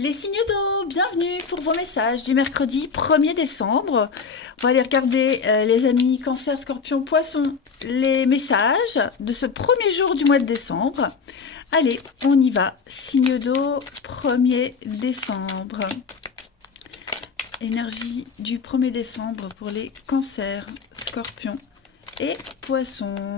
Les signes d'eau, bienvenue pour vos messages du mercredi 1er décembre. On va aller regarder, les amis Cancer, Scorpion, Poisson, les messages de ce premier jour du mois de décembre. Allez, on y va. Signe d'eau, 1er décembre. Énergie du 1er décembre pour les Cancers, Scorpions et Poissons.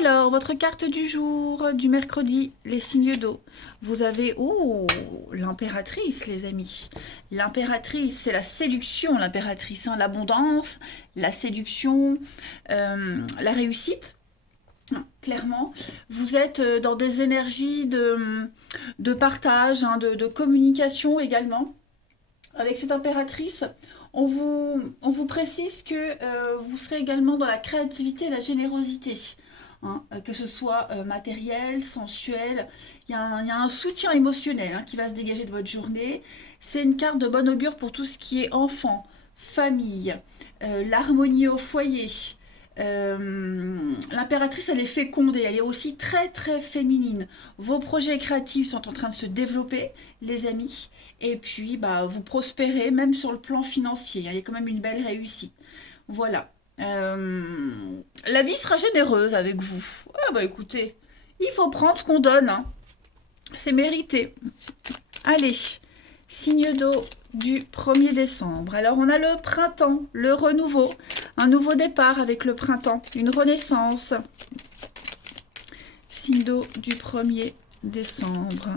Alors, votre carte du jour, du mercredi, les signes d'eau. Vous avez, oh, l'impératrice, les amis. L'impératrice, c'est la séduction, l'impératrice, hein, l'abondance, la séduction, la réussite. Clairement, vous êtes dans des énergies de partage, hein, de communication également. Avec cette impératrice, on vous précise que vous serez également dans la créativité et la générosité. Hein, que ce soit matériel, sensuel, il y a un soutien émotionnel, hein, qui va se dégager de votre journée. C'est une carte de bon augure pour tout ce qui est enfant, famille, l'harmonie au foyer. L'impératrice, elle est féconde et elle est aussi très très féminine. Vos projets créatifs sont en train de se développer, les amis, et puis bah, vous prospérez même sur le plan financier. Il y a quand même une belle réussite. Voilà. La vie sera généreuse avec vous. Ah bah écoutez, il faut prendre ce qu'on donne, hein. C'est mérité. Allez, signe d'eau du 1er décembre. Alors on a le printemps, le renouveau, un nouveau départ avec le printemps, une renaissance. Signe d'eau du 1er décembre.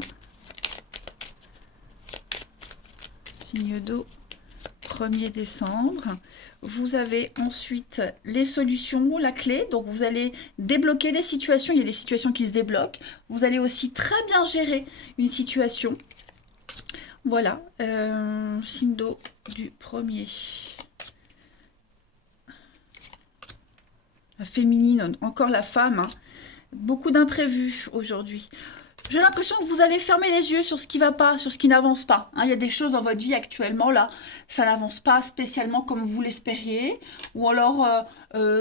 Signe d'eau 1er décembre. Vous avez ensuite les solutions, la clé. Donc vous allez débloquer des situations. Il y a des situations qui se débloquent. Vous allez aussi très bien gérer une situation. Voilà, signe d'eau du 1er. La féminine, encore la femme, hein. Beaucoup d'imprévus aujourd'hui. J'ai l'impression que vous allez fermer les yeux sur ce qui ne va pas, sur ce qui n'avance pas. Hein, il y a des choses dans votre vie actuellement, là, ça n'avance pas spécialement comme vous l'espériez, ou alors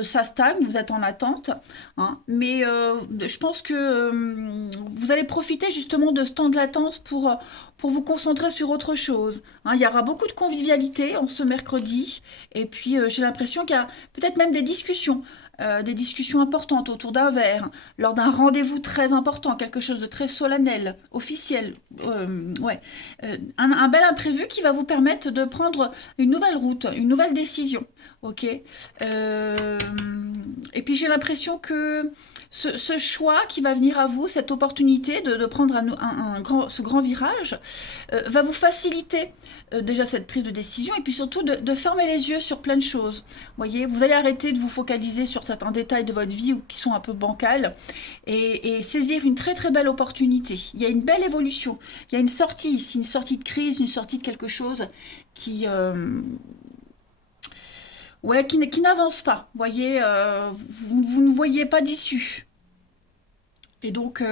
ça stagne, vous êtes en attente. Hein, mais je pense que vous allez profiter justement de ce temps de latence pour vous concentrer sur autre chose. Hein, il y aura beaucoup de convivialité en ce mercredi, et puis j'ai l'impression qu'il y a peut-être même des discussions importantes autour d'un verre, lors d'un rendez-vous très important, quelque chose de très solennel, officiel. Ouais. Un bel imprévu qui va vous permettre de prendre une nouvelle route, une nouvelle décision. Ok. Et puis j'ai l'impression que ce choix qui va venir à vous, cette opportunité de prendre ce grand virage, va vous faciliter déjà cette prise de décision et puis surtout de fermer les yeux sur plein de choses. Voyez, vous allez arrêter de vous focaliser sur certains détails de votre vie ou qui sont un peu bancals et saisir une très très belle opportunité. Il y a une belle évolution. Il y a une sortie ici, une sortie de crise, une sortie de quelque chose qui ouais, qui n'avance pas. Voyez, vous ne voyez pas d'issue. Et donc,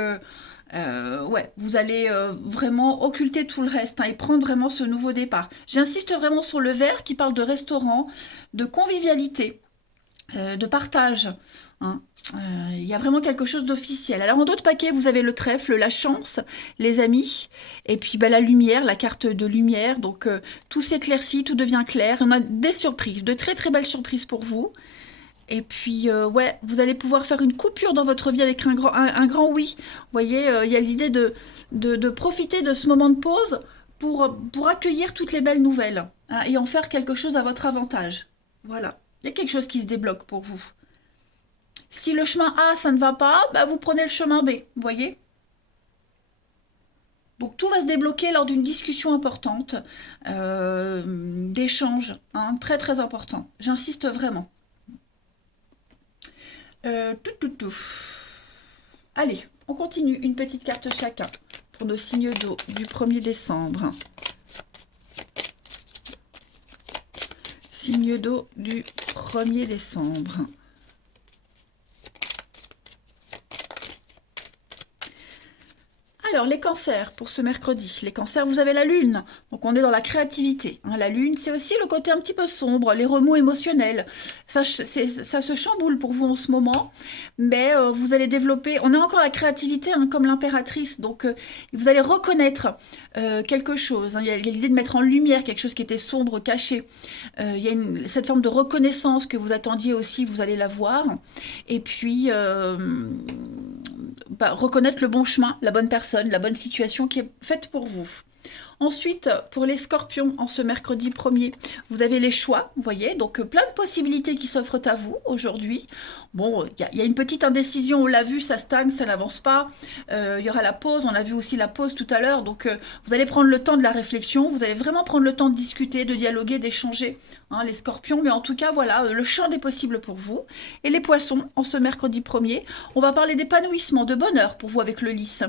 ouais, vous allez vraiment occulter tout le reste, hein, et prendre vraiment ce nouveau départ. J'insiste vraiment sur le verre qui parle de restaurant, de convivialité, de partage. Hein. Il y a vraiment quelque chose d'officiel. Alors en d'autres paquets, vous avez le trèfle, la chance, les amis, et puis bah, la lumière, la carte de lumière. Donc tout s'éclaircit, tout devient clair. On a des surprises, de très très belles surprises pour vous. Et puis, ouais, vous allez pouvoir faire une coupure dans votre vie avec un grand oui. Vous voyez, il y a l'idée de profiter de ce moment de pause pour accueillir toutes les belles nouvelles, hein, et en faire quelque chose à votre avantage. Voilà, il y a quelque chose qui se débloque pour vous. Si le chemin A, ça ne va pas, bah, vous prenez le chemin B, vous voyez. Donc tout va se débloquer lors d'une discussion importante, d'échange, hein, très très important. J'insiste vraiment. Tout. Allez, on continue. Une petite carte chacun pour nos signes d'eau du 1er décembre. Signe d'eau du 1er décembre. Alors, les cancers, pour ce mercredi. Les cancers, vous avez la lune. Donc, on est dans la créativité. Hein. La lune, c'est aussi le côté un petit peu sombre, les remous émotionnels. Ça se chamboule pour vous en ce moment. Mais vous allez développer... On a encore la créativité, hein, comme l'impératrice. Donc, vous allez reconnaître quelque chose. Hein. Il y a l'idée de mettre en lumière quelque chose qui était sombre, caché. Il y a cette forme de reconnaissance que vous attendiez aussi, vous allez la voir. Et puis... reconnaître le bon chemin, la bonne personne, la bonne situation qui est faite pour vous. Ensuite, pour les scorpions, en ce mercredi 1er, vous avez les choix, vous voyez, donc plein de possibilités qui s'offrent à vous aujourd'hui. Bon, il y a une petite indécision, on l'a vu, ça stagne, ça n'avance pas. Il y aura la pause, on a vu aussi la pause tout à l'heure, donc vous allez prendre le temps de la réflexion, vous allez vraiment prendre le temps de discuter, de dialoguer, d'échanger, hein, les scorpions, mais en tout cas, voilà, le champ des possibles pour vous. Et les poissons, en ce mercredi 1er, on va parler d'épanouissement, de bonheur pour vous avec le lys,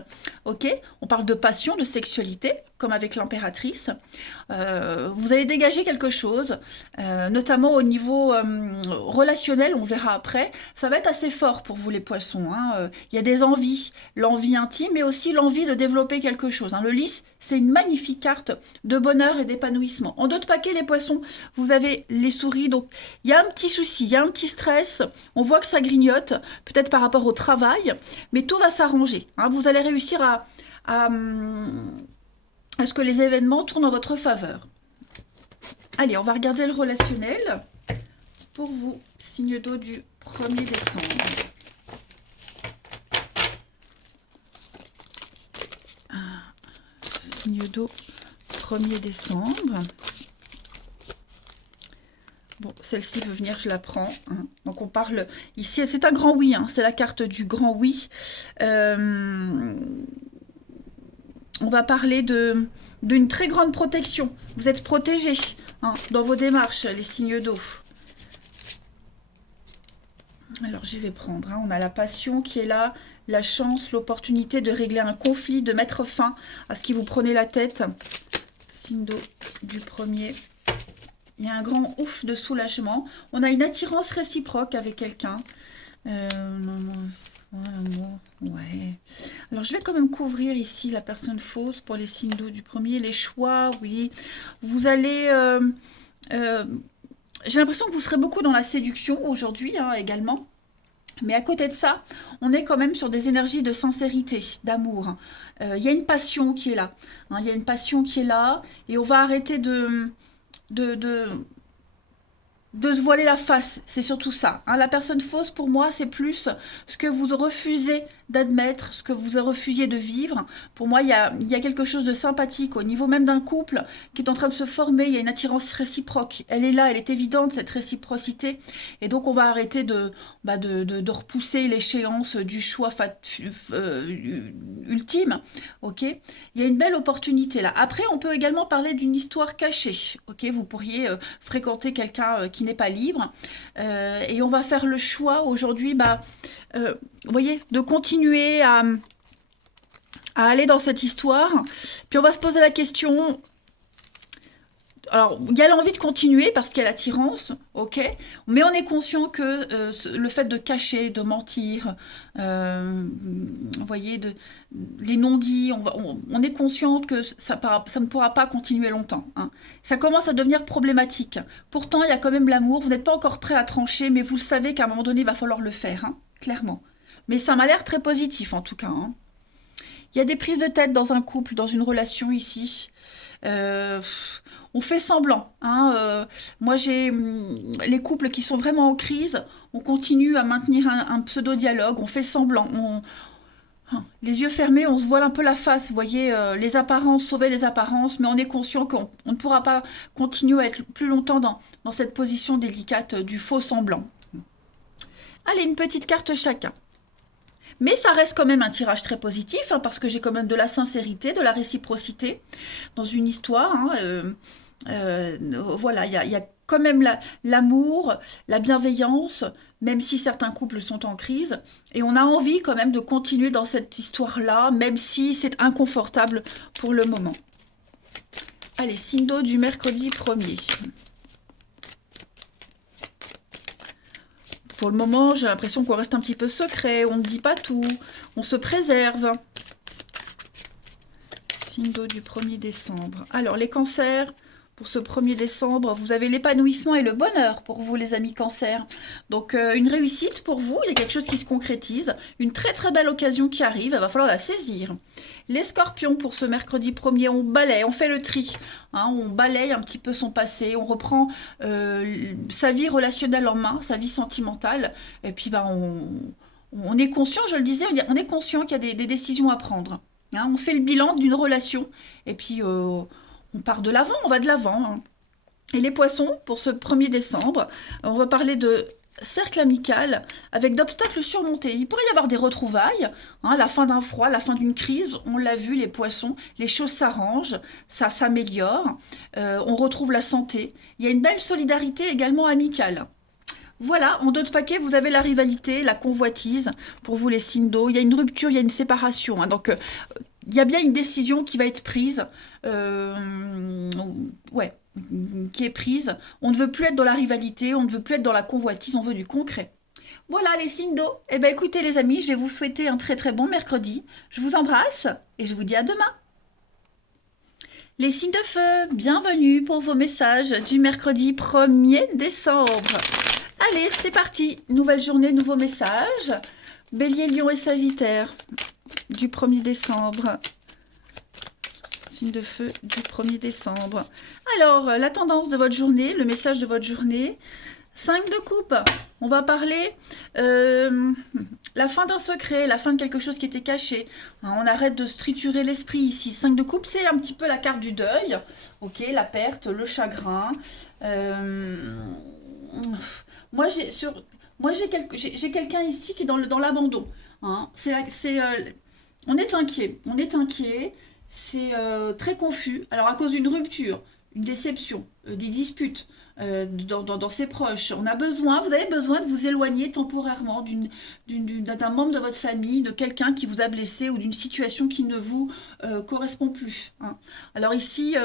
ok? On parle de passion, de sexualité, comme avec l'impératrice. Vous allez dégager quelque chose, notamment au niveau relationnel, on verra après. Ça va être assez fort pour vous les poissons. Hein. Il y a des envies, l'envie intime, mais aussi l'envie de développer quelque chose. Hein. Le lys, c'est une magnifique carte de bonheur et d'épanouissement. En d'autres paquets, les poissons, vous avez les souris. Donc, il y a un petit souci, il y a un petit stress. On voit que ça grignote, peut-être par rapport au travail, mais tout va s'arranger. Hein. Vous allez réussir à ce que les événements tournent en votre faveur. Allez, on va regarder le relationnel pour vous, signe d'eau du 1er décembre. Signe d'eau 1er décembre. Bon, celle-ci veut venir, je la prends. Hein. Donc on parle ici, c'est un grand oui, hein, c'est la carte du grand oui. On va parler d'une très grande protection. Vous êtes protégés, hein, dans vos démarches, les signes d'eau. Alors, j'y vais prendre. Hein. On a la passion qui est là, la chance, l'opportunité de régler un conflit, de mettre fin à ce qui vous prenait la tête. Signe d'eau du 1er. Il y a un grand ouf de soulagement. On a une attirance réciproque avec quelqu'un. Ouais. Alors, je vais quand même couvrir ici la personne fausse pour les signes d'eau du 1er. Les choix, oui. Vous allez... j'ai l'impression que vous serez beaucoup dans la séduction aujourd'hui, hein, également. Mais à côté de ça, on est quand même sur des énergies de sincérité, d'amour. Il y a une passion qui est là. Hein, il y a une passion qui est là. Et on va arrêter de se voiler la face, c'est surtout ça. Hein. La personne fausse, pour moi, c'est plus ce que vous refusez d'admettre, ce que vous refusiez de vivre. Pour moi, il y a quelque chose de sympathique au niveau même d'un couple qui est en train de se former. Il y a une attirance réciproque. Elle est là, elle est évidente, cette réciprocité. Et donc, on va arrêter de repousser l'échéance du choix ultime. Ok. Il y a une belle opportunité là. Après, on peut également parler d'une histoire cachée. Ok. Vous pourriez fréquenter quelqu'un qui n'est pas libre. Et on va faire le choix aujourd'hui, vous voyez, de continuer à aller dans cette histoire. Puis on va se poser la question. Alors, il y a l'envie de continuer parce qu'il y a l'attirance, ok, mais on est conscient que le fait de cacher, de mentir, vous voyez, les non-dits, on est conscient que ça ne pourra pas continuer longtemps. Hein. Ça commence à devenir problématique. Pourtant, il y a quand même l'amour. Vous n'êtes pas encore prêt à trancher, mais vous le savez qu'à un moment donné, il va falloir le faire, hein, clairement. Mais ça m'a l'air très positif, en tout cas. Hein. Il y a des prises de tête dans un couple, dans une relation ici. On fait semblant. Hein, moi, j'ai les couples qui sont vraiment en crise, on continue à maintenir un pseudo-dialogue, on fait semblant. Les yeux fermés, on se voile un peu la face, vous voyez, les apparences, sauver les apparences, mais on est conscient qu'on ne pourra pas continuer à être plus longtemps dans cette position délicate du faux semblant. Allez, une petite carte chacun. Mais ça reste quand même un tirage très positif, hein, parce que j'ai quand même de la sincérité, de la réciprocité dans une histoire. Hein, voilà, il y a quand même l'amour, la bienveillance, même si certains couples sont en crise. Et on a envie quand même de continuer dans cette histoire-là, même si c'est inconfortable pour le moment. Allez, signe d'eau du mercredi 1er. Pour le moment, j'ai l'impression qu'on reste un petit peu secret, on ne dit pas tout, on se préserve. Signe d'eau du 1er décembre. Alors, les cancers, pour ce 1er décembre, vous avez l'épanouissement et le bonheur pour vous, les amis cancers. Donc, une réussite pour vous, il y a quelque chose qui se concrétise, une très très belle occasion qui arrive, il va falloir la saisir. Les scorpions, pour ce mercredi 1er, on balaye, on fait le tri, hein, on balaye un petit peu son passé, on reprend sa vie relationnelle en main, sa vie sentimentale, et puis ben, on est conscient, je le disais, on est conscient qu'il y a des décisions à prendre. Hein, on fait le bilan d'une relation, et puis on part de l'avant, on va de l'avant. Hein. Et les poissons, pour ce 1er décembre, on va parler de cercle amical avec d'obstacles surmontés. Il pourrait y avoir des retrouvailles, hein, la fin d'un froid, la fin d'une crise, on l'a vu, les poissons, les choses s'arrangent, ça s'améliore, on retrouve la santé. Il y a une belle solidarité également amicale. Voilà, en d'autres paquets, vous avez la rivalité, la convoitise, pour vous les signes d'eau. Il y a une rupture, il y a une séparation. Hein, donc, il y a bien une décision qui va être prise. Ouais, qui est prise. On ne veut plus être dans la rivalité, on ne veut plus être dans la convoitise, on veut du concret. Voilà les signes d'eau. Eh bien écoutez les amis, je vais vous souhaiter un très très bon mercredi. Je vous embrasse et je vous dis à demain. Les signes de feu, bienvenue pour vos messages du mercredi 1er décembre. Allez, c'est parti. Nouvelle journée, nouveau message. Bélier, Lion et Sagittaire du 1er décembre. Signe de feu du 1er décembre. Alors, la tendance de votre journée, le message de votre journée. 5 de coupe. On va parler la fin d'un secret, la fin de quelque chose qui était caché. Hein, on arrête de se triturer l'esprit ici. 5 de coupe, c'est un petit peu la carte du deuil. Ok, la perte, le chagrin. Moi, j'ai quelqu'un ici qui est dans l'abandon. Hein. On est inquiet, c'est très confus. Alors, à cause d'une rupture, une déception, des disputes dans ses proches, vous avez besoin de vous éloigner temporairement d'un membre de votre famille, de quelqu'un qui vous a blessé ou d'une situation qui ne vous correspond plus. Hein. Alors ici,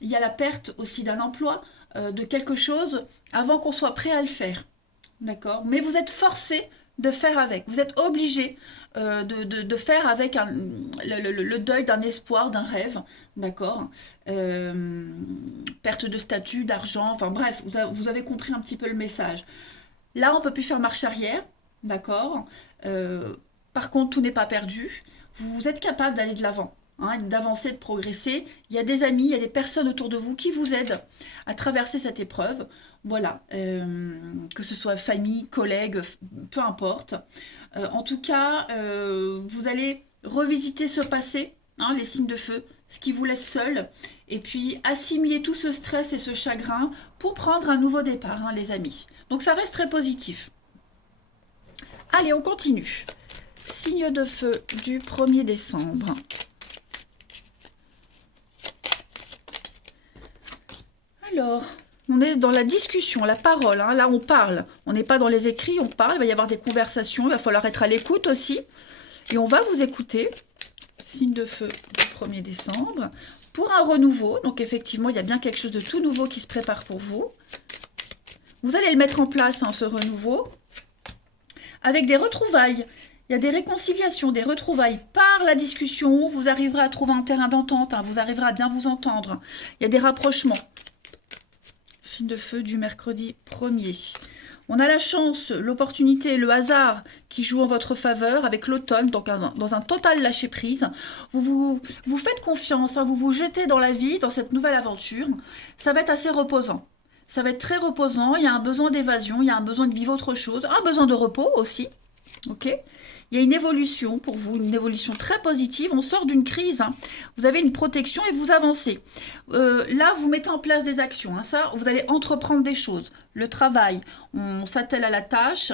il y a la perte aussi d'un emploi, de quelque chose avant qu'on soit prêt à le faire. D'accord? Mais vous êtes forcé de faire avec. Vous êtes obligé de faire avec le deuil d'un espoir, d'un rêve. D'accord? Perte de statut, d'argent. Enfin bref, vous avez compris un petit peu le message. Là, on ne peut plus faire marche arrière. D'accord? Par contre, tout n'est pas perdu. Vous êtes capable d'aller de l'avant. Hein, d'avancer, de progresser. Il y a des amis, il y a des personnes autour de vous qui vous aident à traverser cette épreuve. Voilà, que ce soit famille, collègues, peu importe. En tout cas, vous allez revisiter ce passé, hein, les signes de feu, ce qui vous laisse seul, et puis assimiler tout ce stress et ce chagrin pour prendre un nouveau départ, hein, les amis. Donc ça reste très positif. Allez, on continue. Signe de feu du 1er décembre. Alors, on est dans la discussion, la parole. Hein. Là, on parle. On n'est pas dans les écrits, on parle. Il va y avoir des conversations. Il va falloir être à l'écoute aussi. Et on va vous écouter. Signe de feu du 1er décembre. Pour un renouveau. Donc, effectivement, il y a bien quelque chose de tout nouveau qui se prépare pour vous. Vous allez le mettre en place, hein, ce renouveau. Avec des retrouvailles. Il y a des réconciliations, des retrouvailles par la discussion. Vous arriverez à trouver un terrain d'entente. Hein. Vous arriverez à bien vous entendre. Il y a des rapprochements. Signe de feu du mercredi 1er. On a la chance, l'opportunité, le hasard qui jouent en votre faveur avec l'automne, donc dans un total lâcher-prise. Vous faites confiance, hein, vous vous jetez dans la vie, dans cette nouvelle aventure. Ça va être assez reposant. Ça va être très reposant. Il y a un besoin d'évasion, il y a un besoin de vivre autre chose, un besoin de repos aussi. Ok, il y a une évolution pour vous, une évolution très positive. On sort d'une crise, hein. Vous avez une protection et vous avancez. Là, vous mettez en place des actions. Hein. Ça, vous allez entreprendre des choses. Le travail, on s'attelle à la tâche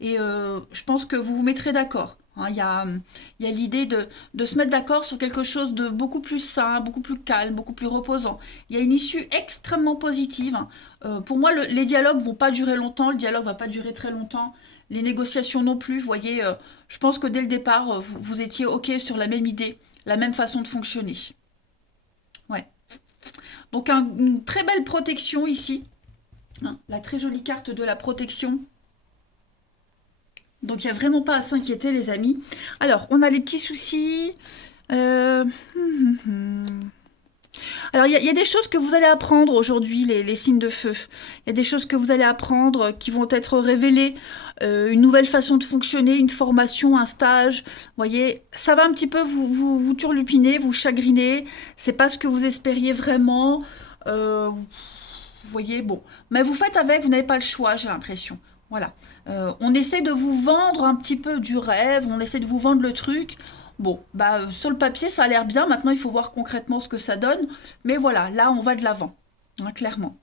et je pense que vous vous mettrez d'accord. Hein. Il y a l'idée de se mettre d'accord sur quelque chose de beaucoup plus sain, beaucoup plus calme, beaucoup plus reposant. Il y a une issue extrêmement positive. Hein. Pour moi, les dialogues vont pas durer longtemps. Le dialogue va pas durer très longtemps. Les négociations non plus, vous voyez, je pense que dès le départ, vous étiez OK sur la même idée, la même façon de fonctionner. Ouais. Donc, une très belle protection ici. Hein, la très jolie carte de la protection. Donc, il n'y a vraiment pas à s'inquiéter, les amis. Alors, on a les petits soucis. Euh, hum, hum, hum. Alors, il y a des choses que vous allez apprendre aujourd'hui, les signes de feu. Il y a des choses que vous allez apprendre qui vont être révélées, une nouvelle façon de fonctionner, une formation, un stage. Vous voyez, ça va un petit peu vous turlupiner, vous chagriner. C'est pas ce que vous espériez vraiment. Vous voyez, bon. Mais vous faites avec, vous n'avez pas le choix, j'ai l'impression. Voilà. On essaie de vous vendre un petit peu du rêve, on essaie de vous vendre le truc. Bon, bah sur le papier, ça a l'air bien. Maintenant, il faut voir concrètement ce que ça donne. Mais voilà, là, on va de l'avant, hein, clairement.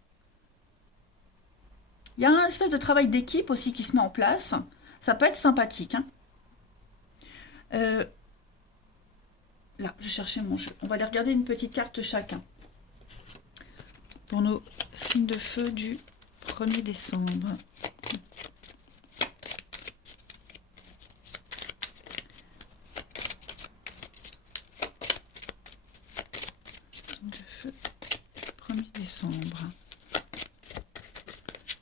Il y a un espèce de travail d'équipe aussi qui se met en place. Ça peut être sympathique, hein. Euh, Là, je cherchais mon jeu. On va aller regarder une petite carte chacun pour nos signes de feu du 1er décembre. Signe de feu, 1er décembre.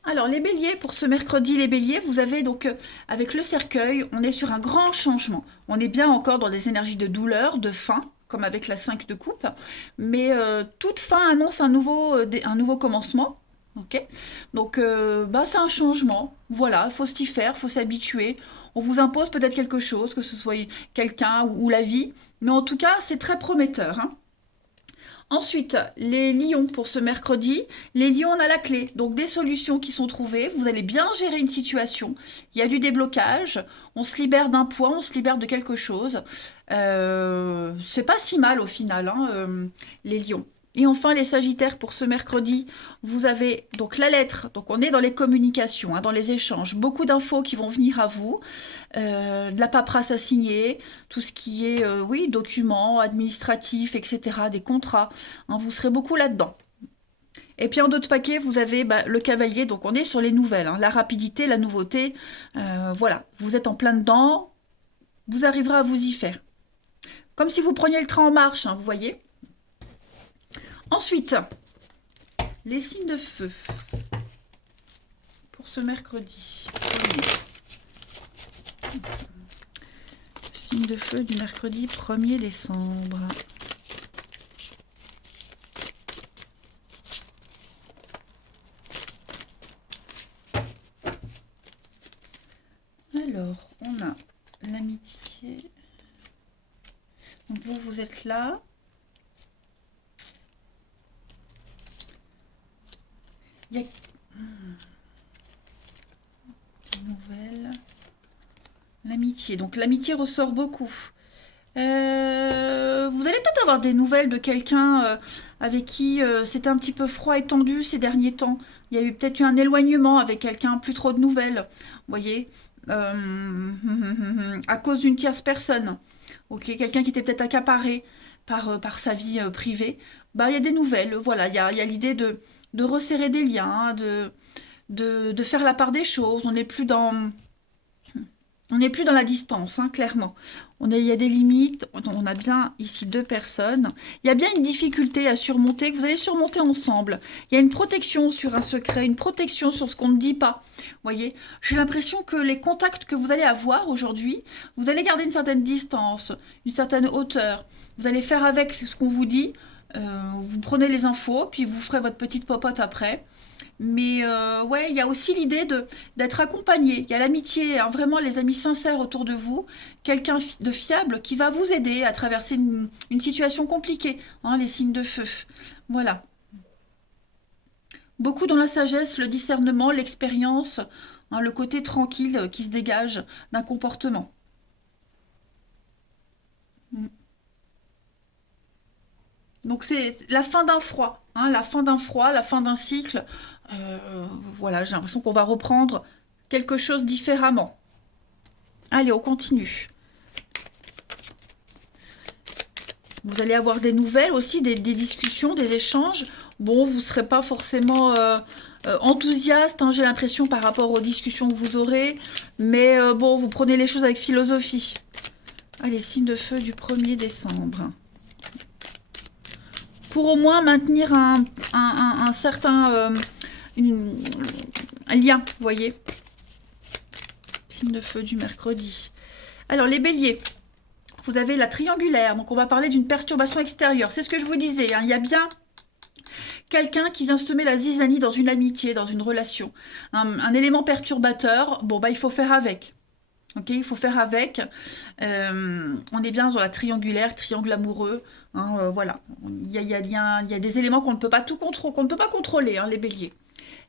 Alors, les béliers, pour ce mercredi, les béliers, vous avez donc, avec le cercueil, on est sur un grand changement. On est bien encore dans des énergies de douleur, de faim, comme avec la 5 de coupe, mais toute fin annonce un nouveau commencement. Ok. Donc, bah, c'est un changement. Voilà, il faut s'y faire, il faut s'habituer. On vous impose peut-être quelque chose, que ce soit quelqu'un ou la vie, mais en tout cas, c'est très prometteur, hein. Ensuite, les lions pour ce mercredi. Les lions, on a la clé. Donc des solutions qui sont trouvées. Vous allez bien gérer une situation. Il y a du déblocage. On se libère d'un poids, on se libère de quelque chose. C'est pas si mal au final, hein, les lions. Et enfin, les sagittaires pour ce mercredi, vous avez donc la lettre. Donc on est dans les communications, hein, dans les échanges. Beaucoup d'infos qui vont venir à vous. De la paperasse à signer, tout ce qui est, oui, documents administratifs, etc., des contrats, hein, vous serez beaucoup là-dedans. Et puis en d'autres paquets, vous avez bah, le cavalier, donc on est sur les nouvelles, hein, la rapidité, la nouveauté, voilà, vous êtes en plein dedans, vous arriverez à vous y faire. Comme si vous preniez le train en marche, hein, vous voyez. Ensuite, les signes de feu pour ce mercredi. Signe de feu du mercredi 1er décembre. Alors, on a l'amitié. Donc vous êtes là. Il y a des nouvelles. L'amitié. Donc l'amitié ressort beaucoup. Vous allez peut-être avoir des nouvelles de quelqu'un avec qui c'était un petit peu froid et tendu ces derniers temps. Il y a eu peut-être eu un éloignement avec quelqu'un, plus trop de nouvelles. Vous voyez, à cause d'une tierce personne. Ok, quelqu'un qui était peut-être accaparé par sa vie privée. Bah, il y a des nouvelles. Voilà, il y a l'idée de resserrer des liens, de faire la part des choses. On n'est plus dans la distance, hein, clairement. Il y a des limites. On a bien ici deux personnes. Il y a bien une difficulté à surmonter que vous allez surmonter ensemble. Il y a une protection sur un secret, une protection sur ce qu'on ne dit pas. Vous voyez, j'ai l'impression que les contacts que vous allez avoir aujourd'hui, vous allez garder une certaine distance, une certaine hauteur. Vous allez faire avec ce qu'on vous dit. Vous prenez les infos, puis vous ferez votre petite popote après. Mais ouais, il y a aussi l'idée d'être accompagné. Il y a l'amitié, hein, vraiment les amis sincères autour de vous, quelqu'un de fiable qui va vous aider à traverser une situation compliquée, hein, les signes de feu. Voilà. Beaucoup dans la sagesse, le discernement, l'expérience, hein, le côté tranquille qui se dégage d'un comportement. Mm. Donc c'est la fin d'un froid, hein, la fin d'un froid, la fin d'un cycle. Voilà, j'ai l'impression qu'on va reprendre quelque chose différemment. Allez, on continue. Vous allez avoir des nouvelles aussi, des discussions, des échanges. Bon, vous ne serez pas forcément enthousiaste, hein, j'ai l'impression, par rapport aux discussions que vous aurez. Mais bon, vous prenez les choses avec philosophie. Allez, signe de feu du 1er décembre. Pour au moins maintenir un certain un lien, vous voyez. Signe de feu du mercredi. Alors, les béliers. Vous avez la triangulaire, donc on va parler d'une perturbation extérieure. C'est ce que je vous disais, hein. Il y a bien quelqu'un qui vient semer la zizanie dans une amitié, dans une relation. Un élément perturbateur, bon, bah, il faut faire avec. Ok, il faut faire avec. On est bien dans la triangulaire, triangle amoureux. Hein, voilà. Il y a des éléments qu'on ne peut pas qu'on ne peut pas contrôler, hein, les béliers.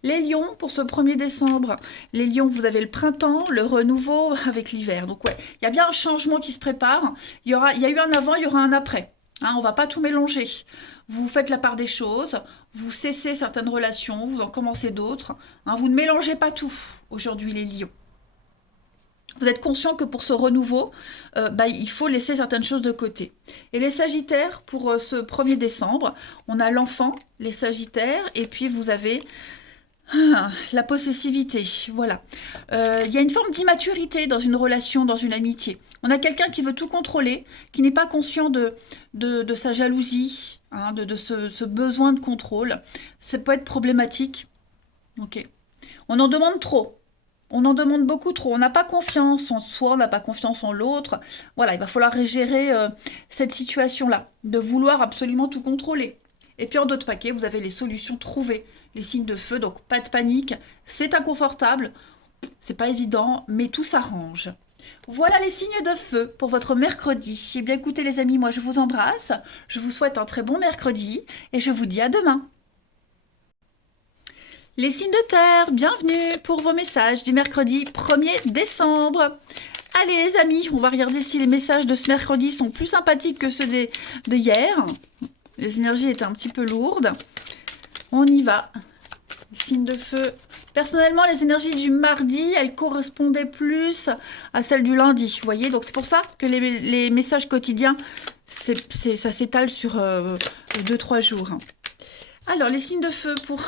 Les lions, pour ce 1er décembre, les lions, vous avez le printemps, le renouveau avec l'hiver. Donc ouais, il y a bien un changement qui se prépare. Il y a eu un avant, il y aura un après. Hein, on ne va pas tout mélanger. Vous faites la part des choses, vous cessez certaines relations, vous en commencez d'autres. Hein, vous ne mélangez pas tout aujourd'hui, les lions. Vous êtes conscient que pour ce renouveau, il faut laisser certaines choses de côté. Et les sagittaires, pour ce 1er décembre, on a l'enfant, les sagittaires, et puis vous avez la possessivité, voilà. Il y a une forme d'immaturité dans une relation, dans une amitié. On a quelqu'un qui veut tout contrôler, qui n'est pas conscient de sa jalousie, hein, de ce besoin de contrôle. Ça peut être problématique. Ok. On en demande trop. On en demande beaucoup trop. On n'a pas confiance en soi, on n'a pas confiance en l'autre. Voilà, il va falloir gérer cette situation-là, de vouloir absolument tout contrôler. Et puis en d'autres paquets, vous avez les solutions trouvées, les signes de feu, donc pas de panique. C'est inconfortable, c'est pas évident, mais tout s'arrange. Voilà les signes de feu pour votre mercredi. Eh bien écoutez les amis, moi je vous embrasse, je vous souhaite un très bon mercredi et je vous dis à demain. Les signes de terre, bienvenue pour vos messages du mercredi 1er décembre. Allez les amis, on va regarder si les messages de ce mercredi sont plus sympathiques que ceux de hier. Les énergies étaient un petit peu lourdes. On y va. Signe de feu. Personnellement, les énergies du mardi, elles correspondaient plus à celles du lundi. Vous voyez, donc c'est pour ça que les messages quotidiens, ça s'étale sur 2-3 jours. Alors, les signes de feu pour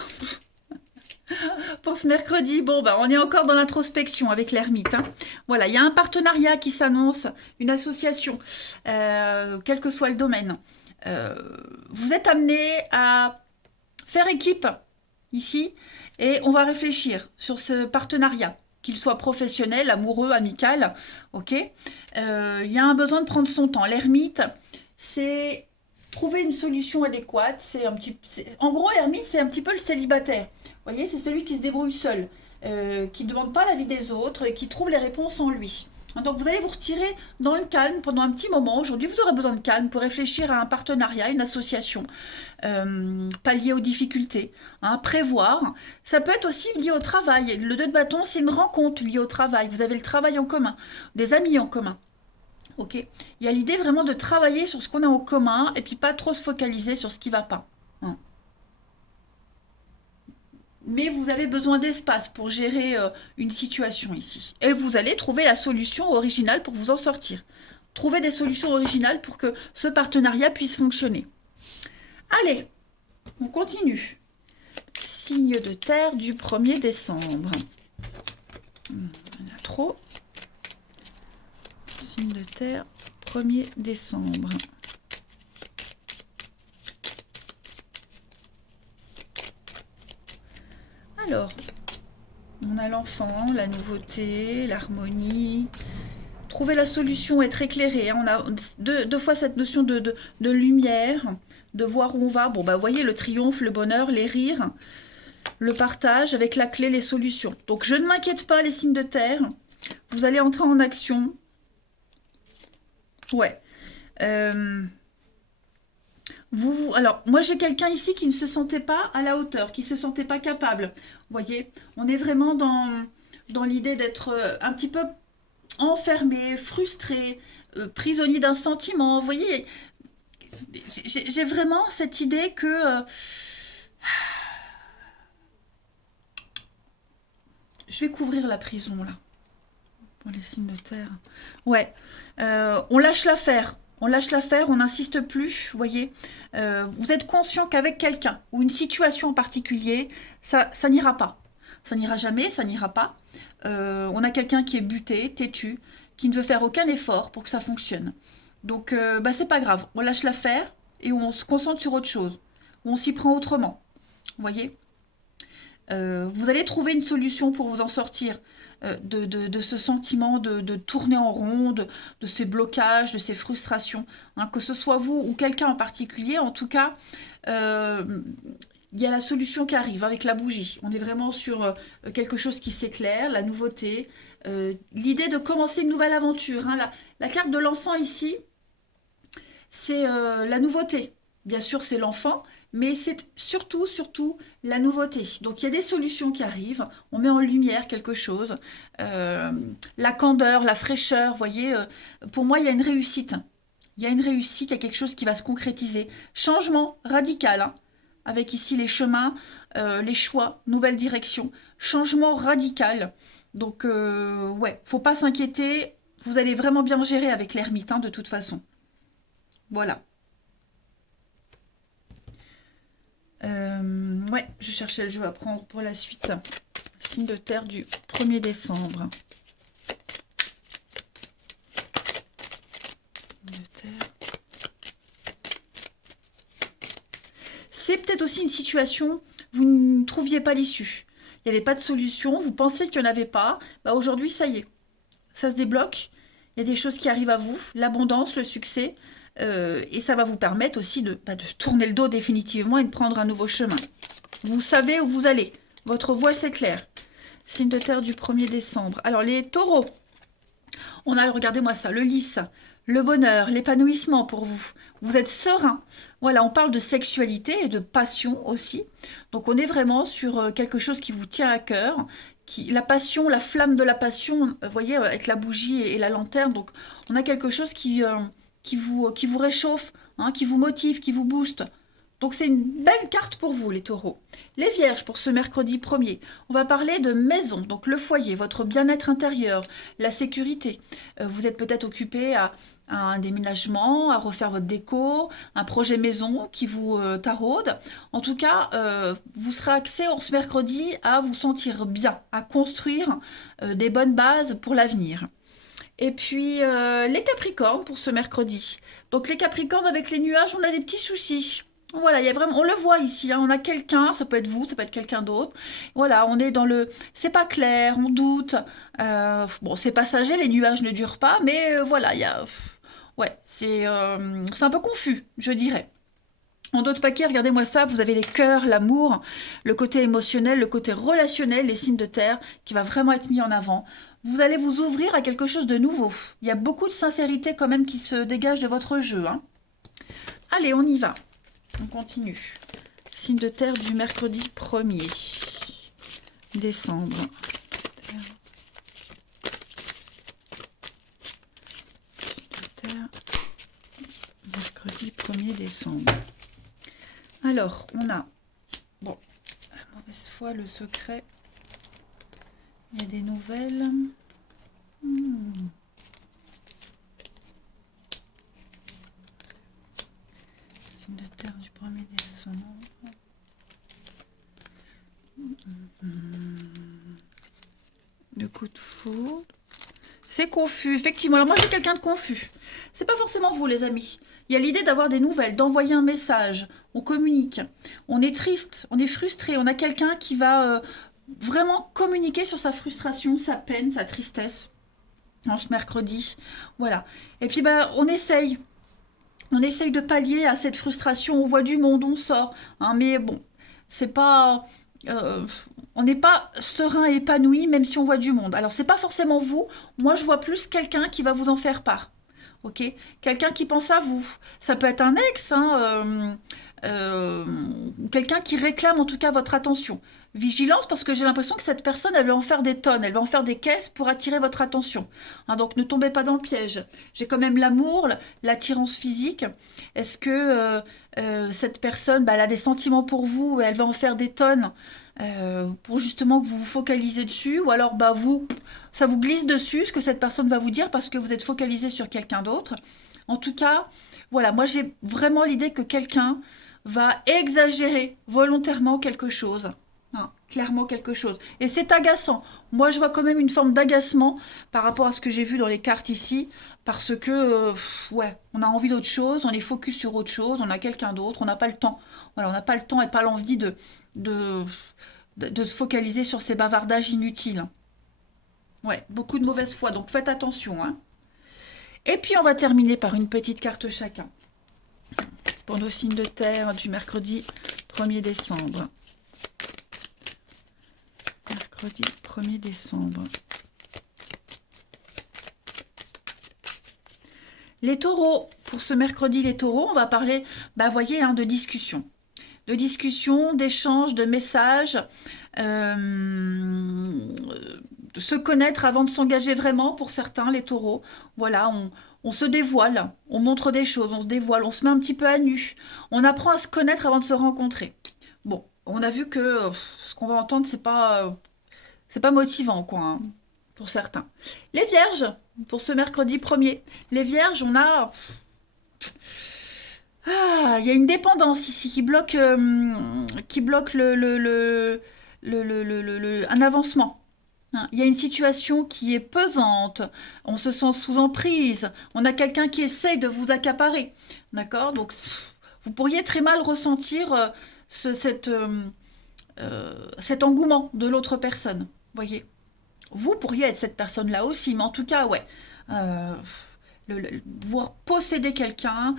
ce mercredi, bon, on est encore dans l'introspection avec l'ermite. Hein. Voilà, il y a un partenariat qui s'annonce, une association, quel que soit le domaine. Vous êtes amené à faire équipe ici et on va réfléchir sur ce partenariat, qu'il soit professionnel, amoureux, amical. Ok, il y a un besoin de prendre son temps. L'ermite, c'est trouver une solution adéquate. En gros, l'ermite, c'est un petit peu le célibataire. Vous voyez, c'est celui qui se débrouille seul, qui ne demande pas l'avis des autres et qui trouve les réponses en lui. Donc vous allez vous retirer dans le calme pendant un petit moment. Aujourd'hui, vous aurez besoin de calme pour réfléchir à un partenariat, une association, pallier aux difficultés, hein, prévoir. Ça peut être aussi lié au travail. Le 2 de bâton, c'est une rencontre liée au travail. Vous avez le travail en commun, des amis en commun. Ok. Il y a l'idée vraiment de travailler sur ce qu'on a en commun et puis pas trop se focaliser sur ce qui ne va pas. Hein. Mais vous avez besoin d'espace pour gérer une situation ici. Et vous allez trouver la solution originale pour vous en sortir. Trouver des solutions originales pour que ce partenariat puisse fonctionner. Allez, on continue. Signe de terre du 1er décembre. Il y en a trop. Signe de terre, 1er décembre. Alors, on a l'enfant, la nouveauté, l'harmonie. Trouver la solution, être éclairé. Hein. On a deux fois cette notion de lumière, de voir où on va. Bon, vous voyez, le triomphe, le bonheur, les rires, le partage, avec la clé, les solutions. Donc, je ne m'inquiète pas, les signes de terre. Vous allez entrer en action. Ouais. Alors, moi j'ai quelqu'un ici qui ne se sentait pas à la hauteur, qui ne se sentait pas capable. Vous voyez, on est vraiment dans l'idée d'être un petit peu enfermé, frustré, prisonnier d'un sentiment. Vous voyez, j'ai vraiment cette idée que je vais couvrir la prison là, pour les signes de terre. Ouais, on lâche l'affaire. On lâche l'affaire, on n'insiste plus, vous voyez. Vous êtes conscient qu'avec quelqu'un ou une situation en particulier, ça n'ira pas. Ça n'ira jamais, ça n'ira pas. On a quelqu'un qui est buté, têtu, qui ne veut faire aucun effort pour que ça fonctionne. Donc, c'est pas grave. On lâche l'affaire et on se concentre sur autre chose. Ou on s'y prend autrement. Vous voyez. Vous allez trouver une solution pour vous en sortir de ce sentiment de tourner en rond, de ces blocages, de ces frustrations. Hein, que ce soit vous ou quelqu'un en particulier, en tout cas, euh, il y a la solution qui arrive avec la bougie. On est vraiment sur quelque chose qui s'éclaire, la nouveauté, l'idée de commencer une nouvelle aventure. Hein. La carte de l'enfant ici, c'est la nouveauté. Bien sûr, c'est l'enfant, mais c'est surtout, surtout la nouveauté. Donc, il y a des solutions qui arrivent. On met en lumière quelque chose. Euh, la candeur, la fraîcheur, vous voyez, pour moi, il y a une réussite. Il y a une réussite, il y a quelque chose qui va se concrétiser. Changement radical, hein, avec ici les chemins, les choix, nouvelle direction. Changement radical. Donc, ouais, faut pas s'inquiéter. Vous allez vraiment bien gérer avec l'ermite, hein, de toute façon. Voilà. Ouais, je cherchais le jeu à prendre pour la suite. Signe de terre du 1er décembre. Signe de terre. C'est peut-être aussi une situation, vous ne trouviez pas l'issue. Il n'y avait pas de solution, vous pensez qu'il n'y en avait pas. Bah aujourd'hui, ça y est, ça se débloque. Il y a des choses qui arrivent à vous, l'abondance, le succès. Et ça va vous permettre aussi de tourner le dos définitivement et de prendre un nouveau chemin. Vous savez où vous allez. Votre voie s'éclaire. Signe de terre du 1er décembre. Alors les taureaux, on a, regardez-moi ça, le lys, le bonheur, l'épanouissement pour vous. Vous êtes serein. Voilà, on parle de sexualité et de passion aussi. Donc on est vraiment sur quelque chose qui vous tient à cœur. La passion, la flamme de la passion, vous voyez, avec la bougie et la lanterne. Donc on a quelque chose qui vous réchauffe, hein, qui vous motive, qui vous booste. Donc c'est une belle carte pour vous, les taureaux. Les vierges, pour ce mercredi 1er, on va parler de maison, donc le foyer, votre bien-être intérieur, la sécurité. Vous êtes peut-être occupé à un déménagement, à refaire votre déco, un projet maison qui vous taraude. En tout cas, vous serez axé en ce mercredi à vous sentir bien, à construire des bonnes bases pour l'avenir. Et puis les Capricornes pour ce mercredi. Donc les Capricornes avec les nuages, on a des petits soucis. Voilà, il y a vraiment, on le voit ici, hein, on a quelqu'un, ça peut être vous, ça peut être quelqu'un d'autre. Voilà, on est dans le, c'est pas clair, on doute. Bon, c'est passager, les nuages ne durent pas, mais voilà, il y a, ouais, c'est un peu confus, je dirais. En d'autres paquets, regardez-moi ça, vous avez les cœurs, l'amour, le côté émotionnel, le côté relationnel, les signes de terre, qui va vraiment être mis en avant. Vous allez vous ouvrir à quelque chose de nouveau. Il y a beaucoup de sincérité quand même qui se dégage de votre jeu. Hein. Allez, on y va. On continue. Signe de terre du mercredi 1er décembre. Signe de terre, mercredi 1er décembre. Alors, on a, bon, la mauvaise foi, le secret, il y a des nouvelles. Signe de terre du 1er décembre. Le coup de foudre. C'est confus, effectivement. Alors moi, j'ai quelqu'un de confus. C'est pas forcément vous, les amis. Il y a l'idée d'avoir des nouvelles, d'envoyer un message. On communique. On est triste, on est frustré. On a quelqu'un qui va vraiment communiquer sur sa frustration, sa peine, sa tristesse en ce mercredi. Voilà. Et puis, bah, on essaye. On essaye de pallier à cette frustration. On voit du monde, on sort. Hein, mais bon, c'est pas. euh, on n'est pas serein et épanoui, même si on voit du monde. Alors, c'est pas forcément vous. Moi, je vois plus quelqu'un qui va vous en faire part. Ok? Quelqu'un qui pense à vous. Ça peut être un ex, hein, euh, quelqu'un qui réclame en tout cas votre attention. Vigilance parce que j'ai l'impression que cette personne, elle va en faire des tonnes, elle va en faire des caisses pour attirer votre attention. Hein, donc ne tombez pas dans le piège. J'ai quand même l'amour, l'attirance physique. Est-ce que cette personne, bah, elle a des sentiments pour vous, elle va en faire des tonnes pour justement que vous vous focalisez dessus, ou alors bah vous, ça vous glisse dessus ce que cette personne va vous dire parce que vous êtes focalisé sur quelqu'un d'autre. En tout cas, voilà, moi j'ai vraiment l'idée que quelqu'un va exagérer volontairement quelque chose. Hein, clairement quelque chose. Et c'est agaçant. Moi, je vois quand même une forme d'agacement par rapport à ce que j'ai vu dans les cartes ici, parce que, ouais, on a envie d'autre chose, on est focus sur autre chose, on a quelqu'un d'autre, on n'a pas le temps. Voilà, on n'a pas le temps et pas l'envie de, de se focaliser sur ces bavardages inutiles. Ouais, beaucoup de mauvaise foi, donc faites attention, hein. Et puis on va terminer par une petite carte chacun. Pour nos signes de terre du mercredi 1er décembre. Mercredi 1er décembre. Les taureaux, pour ce mercredi, les taureaux, on va parler, bah, voyez, hein, de discussion. De discussion, d'échange, de messages. Se connaître avant de s'engager vraiment, pour certains, les taureaux. Voilà, on se dévoile, on montre des choses, on se dévoile, on se met un petit peu à nu. On apprend à se connaître avant de se rencontrer. Bon, on a vu que ce qu'on va entendre, c'est pas motivant, quoi, hein, pour certains. Les vierges, pour ce mercredi 1er. Les vierges, on a... Ah, il y a une dépendance ici qui bloque un avancement. Hein, il y a une situation qui est pesante, on se sent sous emprise, on a quelqu'un qui essaye de vous accaparer. D'accord? Donc, vous pourriez très mal ressentir cet engouement de l'autre personne. Voyez? Vous pourriez être cette personne-là aussi, mais en tout cas, ouais. Euh, Voir posséder quelqu'un,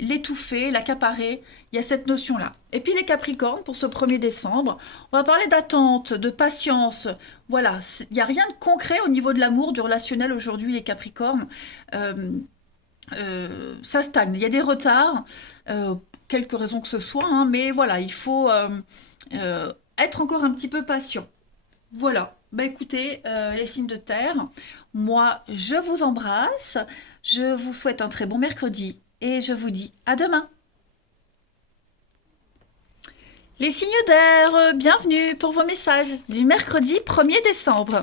l'étouffer, l'accaparer, il y a cette notion-là. Et puis les Capricornes, pour ce 1er décembre, on va parler d'attente, de patience. Voilà, il n'y a rien de concret au niveau de l'amour, du relationnel aujourd'hui, les Capricornes. Euh, Ça stagne, il y a des retards, quelques raisons que ce soit, hein, mais voilà, il faut être encore un petit peu patient. Voilà, bah écoutez, les signes de terre, moi je vous embrasse, je vous souhaite un très bon mercredi et je vous dis à demain. Les signes d'air, bienvenue pour vos messages du mercredi 1er décembre.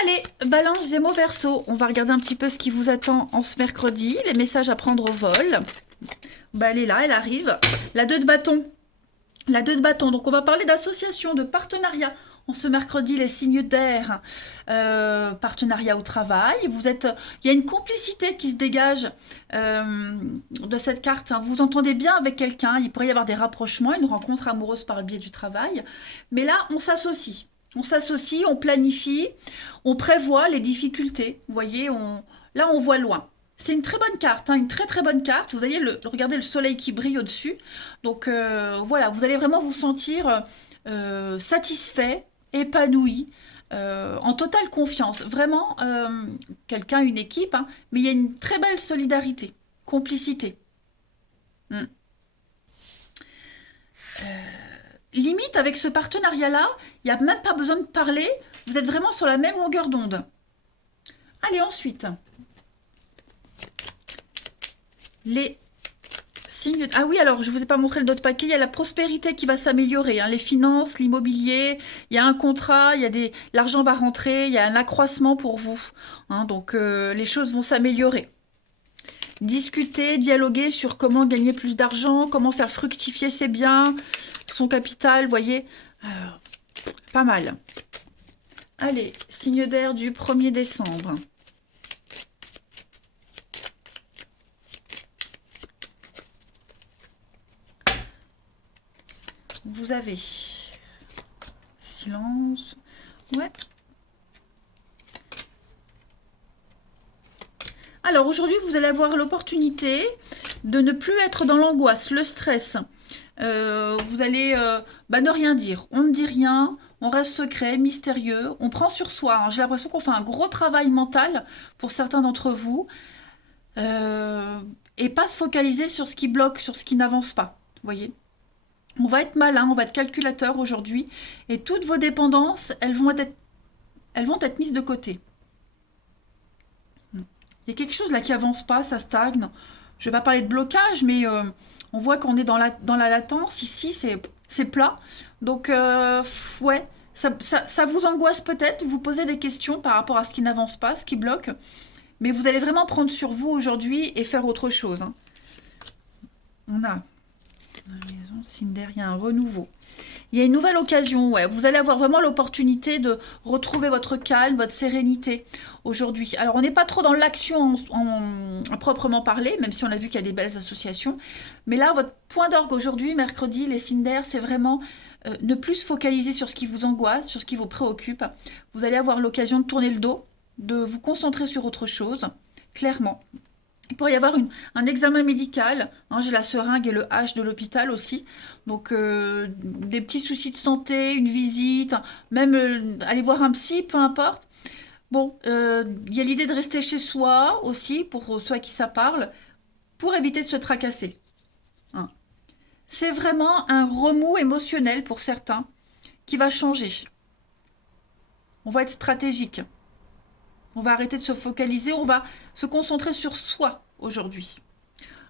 Allez, Balance, Gémeaux, Verseau, on va regarder un petit peu ce qui vous attend en ce mercredi, les messages à prendre au vol. Bah elle est là, elle arrive. La 2 de bâton. La 2 de bâton, donc on va parler d'association, de partenariat. En ce mercredi, les signes d'air, partenariat au travail. Il y a une complicité qui se dégage de cette carte, hein. Vous entendez bien avec quelqu'un, il pourrait y avoir des rapprochements, une rencontre amoureuse par le biais du travail. Mais là, on s'associe. On s'associe, on planifie, on prévoit les difficultés. Vous voyez, là, on voit loin. C'est une très bonne carte, hein, une très très bonne carte. Vous allez regardez le soleil qui brille au-dessus. Donc voilà, vous allez vraiment vous sentir satisfait, épanoui, en totale confiance. Vraiment, quelqu'un, une équipe, hein, mais il y a une très belle solidarité, complicité. Hmm. Limite, avec ce partenariat-là, il n'y a même pas besoin de parler, vous êtes vraiment sur la même longueur d'onde. Allez, ensuite, les signes... Ah oui, alors, je ne vous ai pas montré le dos de paquet, il y a la prospérité qui va s'améliorer, hein, les finances, l'immobilier, il y a un contrat, l'argent va rentrer, il y a un accroissement pour vous. Hein, donc, les choses vont s'améliorer. Discuter, dialoguer sur comment gagner plus d'argent, comment faire fructifier ses biens, son capital, vous voyez, pas mal. Allez, signe d'air du 1er décembre. Vous avez silence, ouais. Alors aujourd'hui, vous allez avoir l'opportunité de ne plus être dans l'angoisse, le stress. Vous allez ne rien dire. On ne dit rien, on reste secret, mystérieux, on prend sur soi. Hein. J'ai l'impression qu'on fait un gros travail mental pour certains d'entre vous. Et pas se focaliser sur ce qui bloque, sur ce qui n'avance pas. Vous voyez ? On va être malin, on va être calculateur aujourd'hui. Et toutes vos dépendances, elles vont être mises de côté. Il y a quelque chose là qui avance pas, ça stagne. Je vais pas parler de blocage, mais on voit qu'on est dans la latence. Ici, c'est plat. Donc, ouais, ça vous angoisse peut-être. Vous posez des questions par rapport à ce qui n'avance pas, ce qui bloque. Mais vous allez vraiment prendre sur vous aujourd'hui et faire autre chose. Hein. On a la maison, signe d'air, il y a un renouveau. Il y a une nouvelle occasion, ouais. Vous allez avoir vraiment l'opportunité de retrouver votre calme, votre sérénité aujourd'hui. Alors, on n'est pas trop dans l'action à proprement parler, même si on a vu qu'il y a des belles associations. Mais là, votre point d'orgue aujourd'hui, mercredi, les signes d'air, c'est vraiment ne plus se focaliser sur ce qui vous angoisse, sur ce qui vous préoccupe. Vous allez avoir l'occasion de tourner le dos, de vous concentrer sur autre chose, clairement. Il pourrait y avoir un examen médical, hein, j'ai la seringue et le H de l'hôpital aussi, donc des petits soucis de santé, une visite, même aller voir un psy, peu importe. Bon, il y a l'idée de rester chez soi aussi, pour ceux à qui ça parle, pour éviter de se tracasser, hein. C'est vraiment un remous émotionnel pour certains qui va changer. On va être stratégique. On va arrêter de se focaliser, on va se concentrer sur soi aujourd'hui.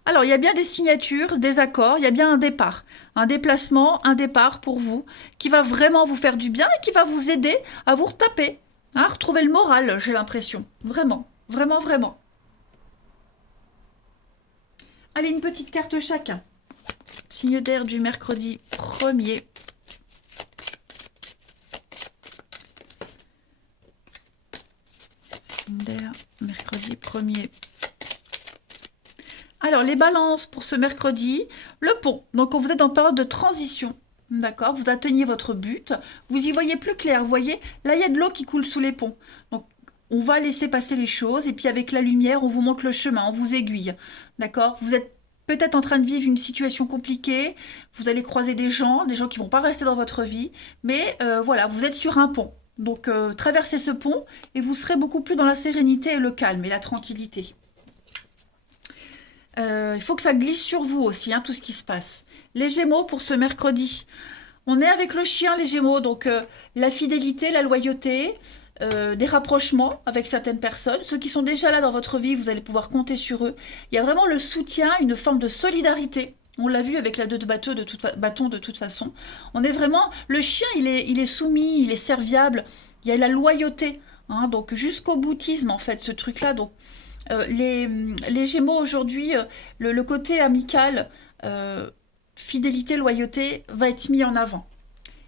Alors, il y a bien des signatures, des accords, il y a bien un départ, un déplacement, un départ pour vous, qui va vraiment vous faire du bien et qui va vous aider à vous retaper, hein, retrouver le moral, j'ai l'impression. Vraiment, vraiment, vraiment. Allez, une petite carte chacun. Signe d'air du mercredi 1er. Signe d'air, mercredi 1er. Alors, les balances pour ce mercredi, le pont. Donc, vous êtes en période de transition. D'accord? Vous atteignez votre but. Vous y voyez plus clair. Vous voyez, là, il y a de l'eau qui coule sous les ponts. Donc, on va laisser passer les choses. Et puis, avec la lumière, on vous montre le chemin. On vous aiguille. D'accord? Vous êtes peut-être en train de vivre une situation compliquée. Vous allez croiser des gens qui vont pas rester dans votre vie. Mais voilà, vous êtes sur un pont. Donc, traversez ce pont et vous serez beaucoup plus dans la sérénité et le calme et la tranquillité. Il faut que ça glisse sur vous aussi, hein, tout ce qui se passe. Les Gémeaux pour ce mercredi. On est avec le chien, les Gémeaux, donc la fidélité, la loyauté, des rapprochements avec certaines personnes. Ceux qui sont déjà là dans votre vie, vous allez pouvoir compter sur eux. Il y a vraiment le soutien, une forme de solidarité. On l'a vu avec la 2 de bâton de toute façon. On est vraiment... Le chien, il est soumis, il est serviable. Il y a la loyauté, hein, donc jusqu'au boutisme, en fait, ce truc-là. Donc, les Gémeaux aujourd'hui, le côté amical, fidélité, loyauté va être mis en avant.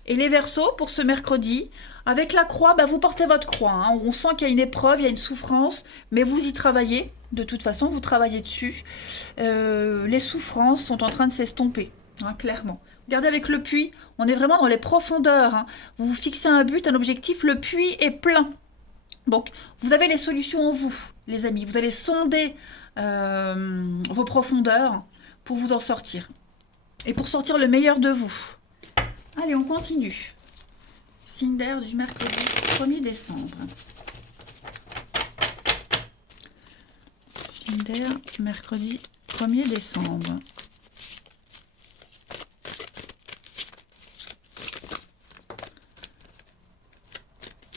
Et les Verseaux, pour ce mercredi, avec la croix, bah, vous portez votre croix, hein. On sent qu'il y a une épreuve, il y a une souffrance, mais vous y travaillez. De toute façon, vous travaillez dessus. Les souffrances sont en train de s'estomper, hein, clairement. Regardez avec le puits, on est vraiment dans les profondeurs, hein. Vous vous fixez un but, un objectif, le puits est plein. Donc, vous avez les solutions en vous, les amis. Vous allez sonder vos profondeurs pour vous en sortir. Et pour sortir le meilleur de vous. Allez, on continue. Signe d'air du mercredi 1er décembre. Signe d'air, mercredi 1er décembre.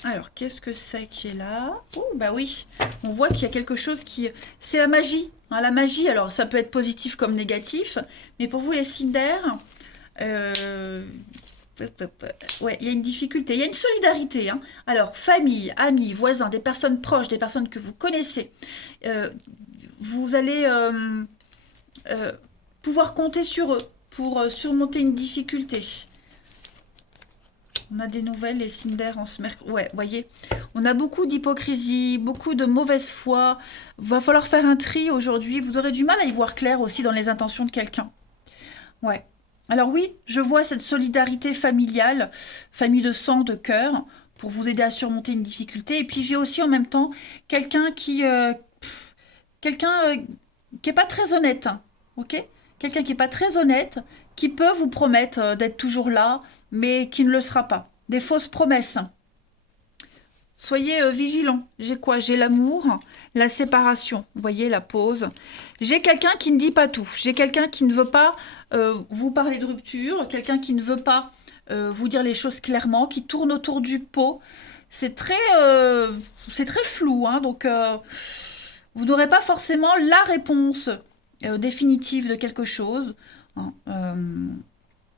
Alors, qu'est-ce que c'est qui est là? Oh, bah oui, on voit qu'il y a quelque chose qui... C'est la magie, hein, la magie, alors ça peut être positif comme négatif, mais pour vous les signes d'air, ouais, il y a une difficulté, il y a une solidarité, hein. Alors, famille, amis, voisins, des personnes proches, des personnes que vous connaissez, vous allez pouvoir compter sur eux pour surmonter une difficulté. On a des nouvelles, les signes d'air en ce mercredi. Ouais, voyez, on a beaucoup d'hypocrisie, beaucoup de mauvaise foi. Va falloir faire un tri aujourd'hui. Vous aurez du mal à y voir clair aussi dans les intentions de quelqu'un. Ouais. Alors oui, je vois cette solidarité familiale, famille de sang, de cœur, pour vous aider à surmonter une difficulté. Et puis j'ai aussi en même temps quelqu'un qui est pas très honnête, hein, ok? Quelqu'un qui est pas très honnête, qui peut vous promettre d'être toujours là, mais qui ne le sera pas. Des fausses promesses. Soyez vigilants. J'ai quoi? J'ai l'amour, la séparation. Vous voyez, la pause. J'ai quelqu'un qui ne dit pas tout. J'ai quelqu'un qui ne veut pas vous parler de rupture, quelqu'un qui ne veut pas vous dire les choses clairement, qui tourne autour du pot. C'est très flou, hein, donc vous n'aurez pas forcément la réponse définitive de quelque chose, hein.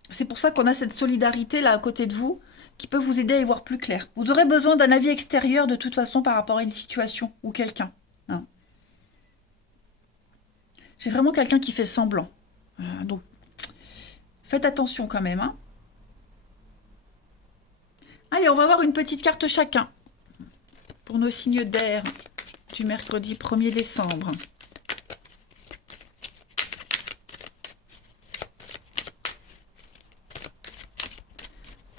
C'est pour ça qu'on a cette solidarité là à côté de vous qui peut vous aider à y voir plus clair. Vous aurez besoin d'un avis extérieur de toute façon par rapport à une situation ou quelqu'un, hein. J'ai vraiment quelqu'un qui fait semblant. Donc, faites attention quand même, hein. Allez, on va voir une petite carte chacun pour nos signes d'air du mercredi 1er décembre.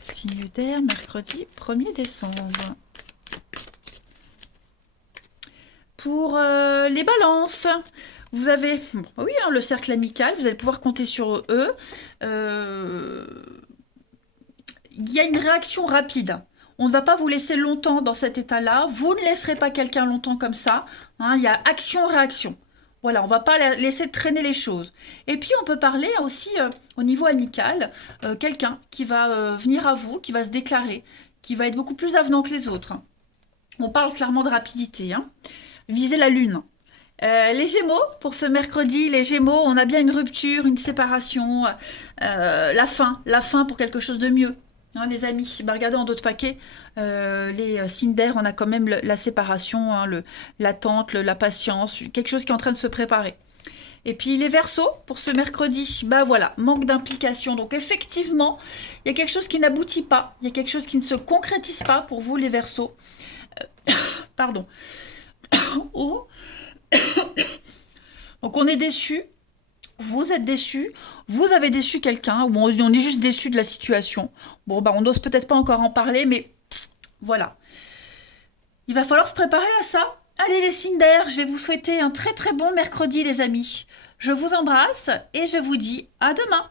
Signe d'air, mercredi 1er décembre. Pour les balances, vous avez oui, hein, le cercle amical, vous allez pouvoir compter sur eux. Il y a une réaction rapide. On ne va pas vous laisser longtemps dans cet état-là. Vous ne laisserez pas quelqu'un longtemps comme ça. Hein, il y a action-réaction. Voilà, on ne va pas laisser traîner les choses. Et puis, on peut parler aussi au niveau amical, quelqu'un qui va venir à vous, qui va se déclarer, qui va être beaucoup plus avenant que les autres. On parle clairement de rapidité. Hein. Visez la lune. Les Gémeaux, pour ce mercredi, les Gémeaux, on a bien une rupture, une séparation, la fin pour quelque chose de mieux. Hein, les amis, bah, regardez en d'autres paquets, les signes d'air, on a quand même la séparation, hein, l'attente, la patience, quelque chose qui est en train de se préparer. Et puis les Verseaux, pour ce mercredi, bah voilà, manque d'implication. Donc effectivement, il y a quelque chose qui n'aboutit pas, il y a quelque chose qui ne se concrétise pas pour vous, les Verseaux. Pardon. Oh. Donc on est déçu, vous êtes déçu, vous avez déçu quelqu'un, ou on est juste déçu de la situation. Bon, bah on n'ose peut-être pas encore en parler, mais voilà. Il va falloir se préparer à ça. Allez les signes d'air, je vais vous souhaiter un très très bon mercredi les amis. Je vous embrasse et je vous dis à demain.